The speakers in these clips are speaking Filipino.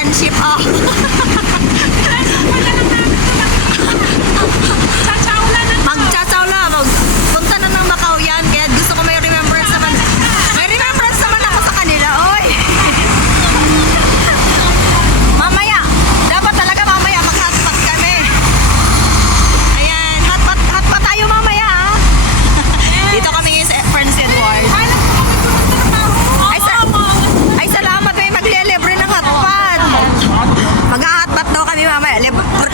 friendship. Oh. Magtsatsaula. Punta na ng Macau yan. Kaya gusto ko may remembrance naman. May remembrance naman ako sa kanila. Oy. Mamaya. Dapat talaga mamaya mag-hotpot kami. Ayan. Hotpot tayo mamaya. Ha? Dito kami sa Prince Edward. Ay, salamat. May magle-libre ng hotpot. Mag-hotpot daw kami mamaya.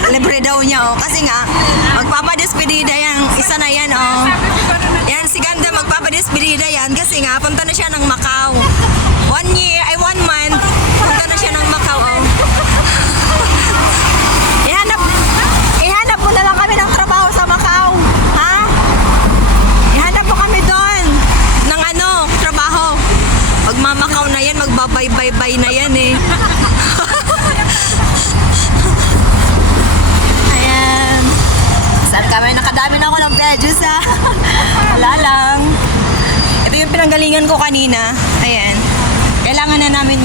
Libre daw niya. Oh. Kasi nga, magpapadespedida yan. Isa na yan. Oh. Yan, si Ganda magpapadespedida yan. Kasi nga, punta na siya ng Macau. 1 month. Punta na siya ng Macau. Oh. Ihanap mo na lang kami ng trabaho sa Macau. Ha? Ihanap mo kami doon. Ng trabaho. Magmamakaw na yan. Magbabay-bye-bye na yan eh. Ayan. Saan kami? Nakadami na ako ng pages ha. Wala lang. Ito yung pinanggalingan ko kanina. Ayan. Kailangan na namin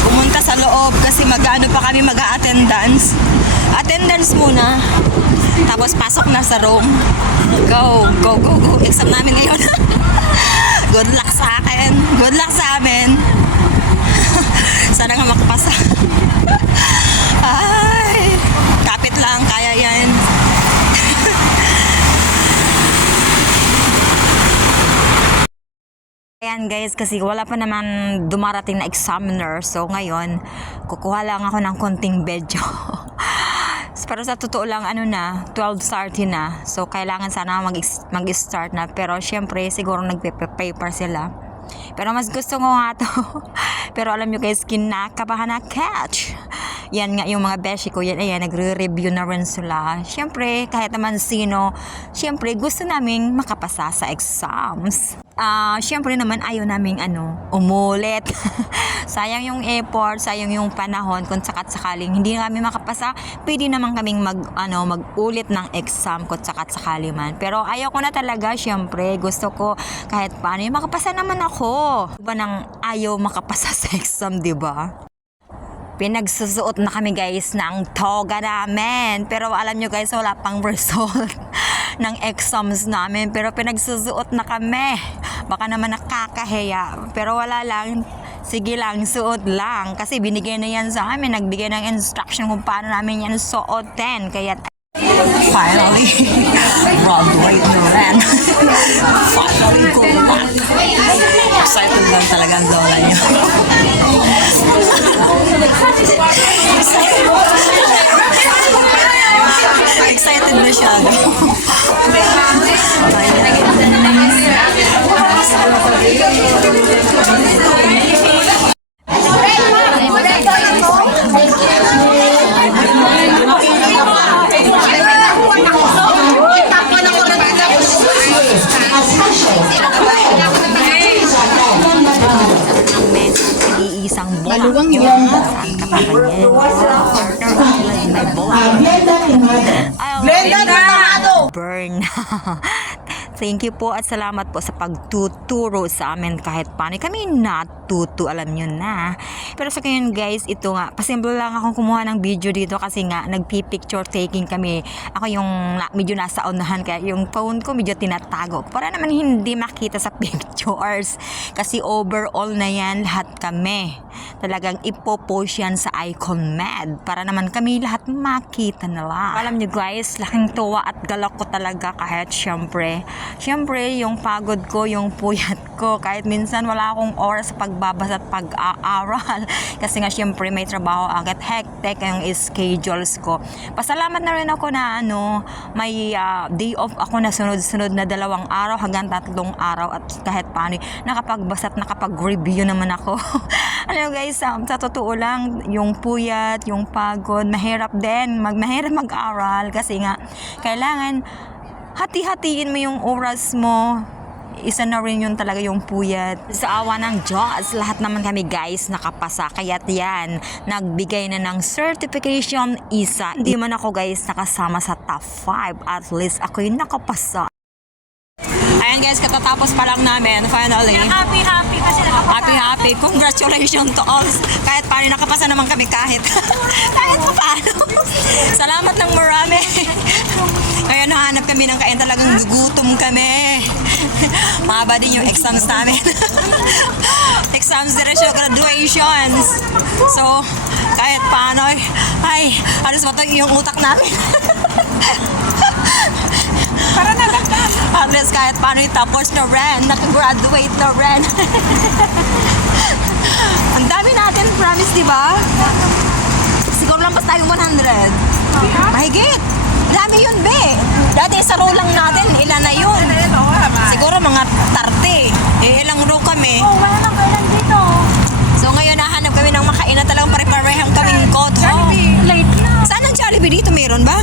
pumunta sa loob kasi pa kami mag-attendance. Attendance muna. Tapos pasok na sa room. Go. Exam namin ngayon. Good luck sa akin. Good luck sa amin. Sana nga makapasa. Ay, kapit lang. Kaya yan. Ayan guys, kasi wala pa naman dumarating na examiner. So ngayon, kukuha lang ako ng konting video. Pero sa totoo lang, 12:30 na. So kailangan sana mag-start na. Pero syempre, siguro nagpe-paper sila. Pero mas gusto ko nga to. Pero alam nyo guys, kinakabahan na catch. Yan nga yung mga beshi ko. Yan, ayan, nagre-review na rin sila. Syempre, kahit naman sino, syempre, gusto naming makapasa sa exams. Syempre naman, ayaw naming umulit. Sayang yung effort, sayang yung panahon. Kung sakat-sakaling hindi na kami makapasa, pwede naman kaming mag-ulit ng exam kung sakat-sakali man. Pero ayaw ko na talaga, syempre. Gusto ko kahit paano, makapasa naman ako. Diba nang ayaw makapasa sa exam, diba? Pinagsusuot na kami guys ng toga namin. Pero alam nyo guys, wala pang result ng exams namin. Pero pinagsusuot na kami. Baka naman nakakahiya. Pero wala lang. Sige lang, suot lang. Kasi binigay na yan sa amin. Nagbigay ng instruction kung paano namin yan suotin. Kaya finally, graduate na rin. Finally, go back. Excited lang talaga ang lola niya. Excited na siya. Maluwang yun. Burn. Thank you po at salamat po sa pagtuturo sa amin kahit paano kami natuto, alam nyo na. Pero sa ngayon guys, ito nga, pasimple lang akong kumuha ng video dito kasi nga nagpi-picture taking kami. Ako yung medyo nasa unahan kaya yung phone ko medyo tinatago para naman hindi makita sa pictures. Kasi overall na yan lahat kami. Talagang ipopost yan sa Icon Med para naman kami lahat makita nila. Alam nyo guys, laking tuwa at galak ko talaga kahit syempre yung pagod ko, yung puyat ko, kahit minsan wala akong oras sa pagbabasa at pag-aaral kasi nga syempre may trabaho agad, hectic yung schedules ko. Pasalamat na rin ako na may day off ako na sunod-sunod na 2 araw hanggang 3 araw at kahit paano nakapagbasa at nakapag-review naman ako. Ano guys, sa totoo lang, yung puyat, yung pagod, mahirap din, mahirap mag-aral kasi nga kailangan hati-hatiin mo yung oras mo. Isa na rin yun talaga yung puyat. Sa awa ng Diyos, lahat naman kami guys nakapasa. Kaya't yan, nagbigay na ng certification isa. Hindi man ako guys nakasama sa top 5. At least ako'y nakapasa. Ayan guys, katatapos pa lang namin. Finally. Happy kasi nakapasa. Happy Okay, congratulations to all. Kahit paano nakapasa naman kami kahit pa paano. Salamat ng marami. Ngayon nahanap kami ng kain, talagang gugutom kami. Mahaba din yung exams namin. Exams din siya, graduations. So, kahit paano, ay, alas ba ito yung utak namin? Para na lang. At least kahit paano tapos na rin, nakagraduate na rin. Ang dami natin, promise, di ba? Siguro lang pas tayo 100. Mahigit. Dami yun, be. Dati sa row lang natin, ilan na yun? Siguro mga 30. Eh, ilang row kami. Oh, wala nang kailan dito. So ngayon nahanap kami ng makain na talagang pare-parehang kaming kot. Jollibee, late na. Saan ang Jollibee dito? Meron ba?